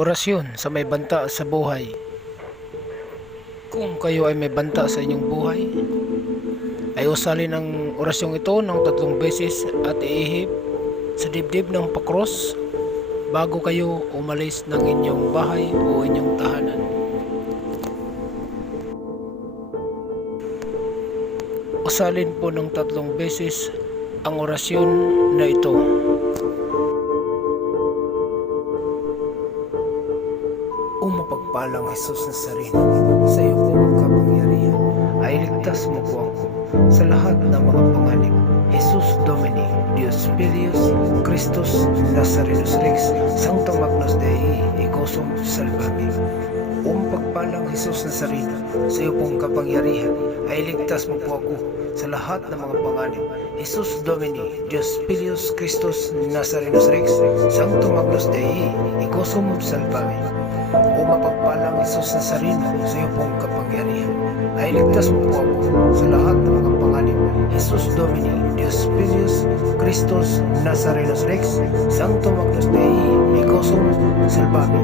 Orasyon sa may banta sa buhay. Kung kayo ay may banta sa inyong buhay, ay usalin ang orasyong ito ng 3 beses at iihip sa dibdib ng pakros bago kayo umalis ng inyong bahay o inyong tahanan. Usalin po ng 3 beses ang orasyon na ito. O mapagpalang Jesus Nazareno, sa iyo po ang kapangyarihan, ay ligtas mo po ako sa lahat ng mga panganib. Jesus Domini, Deus Filius, Christus Nazarenus Rex, Sancta Magnus Dei, Ecosum Salvami. O mapagpalang Jesus Nazareno, sa iyo pong kapangyarihan, ay ligtas mo po ako sa lahat ng mga panganib. Jesus Domini, Deus Filius, Christus Nazarenus Rex, Sancta Magnus Dei, Ecosum Salvami. O mapagpalang Jesus Nazareno, sa iyo pong kapangyarihan, ay ligtas mo po ako sa lahat ng mga panganib. Jesus Domini, Deus Filius, Christus Nazarenus Rex, Sancta Magnus Dei, Ecosum Salvami.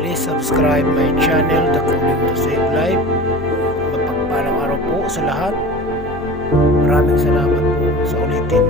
Please subscribe my channel, The Calling to Save Life. Mapagpalang araw po sa lahat. Maraming salamat po sa ulitin.